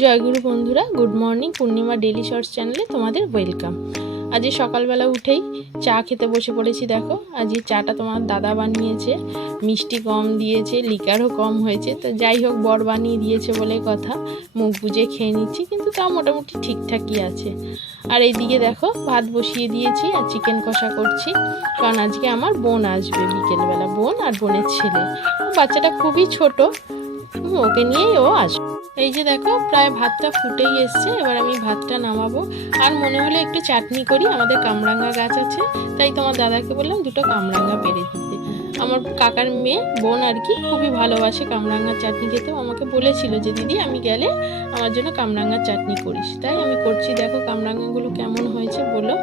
জয়গুরু বন্ধুরা, good morning. পূর্ণিমা daily shorts চ্যানেলে তোমাদের ওয়েলকাম। আজকে সকালবেলা উঠেই চা খেতে বসে পড়েছি। দেখো, আজকে চাটা তোমার দাদা বানিয়েছে, মিষ্টি কম দিয়েছে, লিকারও কম হয়েছে। তো যাই হোক, বর বানিয়ে দিয়েছে বলে কথা, মুখ বুজে খেয়ে নিচ্ছি, কিন্তু তাও মোটামুটি ঠিকঠাকই আছে। আর এইদিকে দেখো, ভাত বসিয়ে দিয়েছি আর চিকেন কষা করছি, কারণ আজকে আমার বোন আসবে বিকেলবেলা, বোন আর বোনের ছেলে। বাচ্চাটা খুবই ছোট, ওকে নিয়েই ও আসবে। এই যে দেখো, প্রায় ভাতটা ফুটেই এসছে, এবার আমি ভাতটা নামাবো। আর মনে হলো একটু চাটনি করি, আমাদের কামরাঙ্গা গাছ আছে, তাই তোমার দাদাকে বললাম দুটো কামরাঙ্গা পেড়ে দিতে। আমার কাকার মেয়ে বোন আর কি খুবই ভালোবাসে কামরাঙ্গার চাটনি খেতে, আমাকে বলেছিল যে দিদি আমি গেলে আমার জন্য কামরাঙ্গার চাটনি করিস, তাই আমি করছি। দেখো কামরাঙ্গাগুলো কেমন হয়েছে বলো।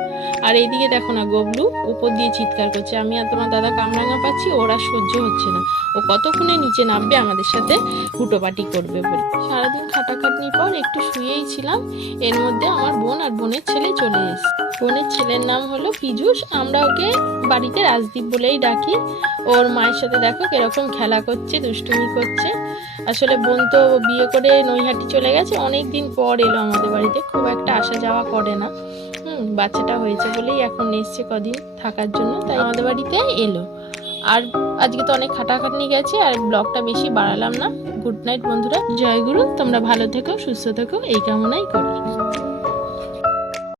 আর এইদিকে দেখো না, গবলু উপর দিয়ে চিৎকার করছে, আমি আর তোমার দাদা কামরাঙ্গা পাচ্ছি, ওরা সহ্য হচ্ছে না, ও কতক্ষণে নিচে নামবে আমাদের সাথে হুটোপাটি করবে বলে। সারাদিন খাটাখাটনির পর একটু শুয়েই ছিলাম, এর মধ্যে আমার বোন আর বোনের ছেলে চলে এসেছে। বোনের ছেলের নাম হলো পীযূষ, আমরা ওকে বাড়িতে রাজদীপ বলেই ডাকি। ওর মায়ের সাথে দেখো কিরকম খেলা করছে, দুষ্টুমি করছে। আসলে বোন তো বিয়ে করে নৈহাটি চলে গেছে, অনেক দিন পর এলো আমাদের বাড়িতে, খুব একটা আসা যাওয়া করে না। বাচ্চাটা হয়েছে বলেই এখন এসছে কদিন থাকার জন্য, তাই আমাদের বাড়িতে এলো। আর আজকে তো অনেক খাটাখাটনি গেছে, আর ব্লগটা বেশি বাড়ালাম না। গুড নাইট বন্ধুরা, জয়গুরু। তোমরা ভালো থেকো, সুস্থ থেকো, এই কামনাই করি।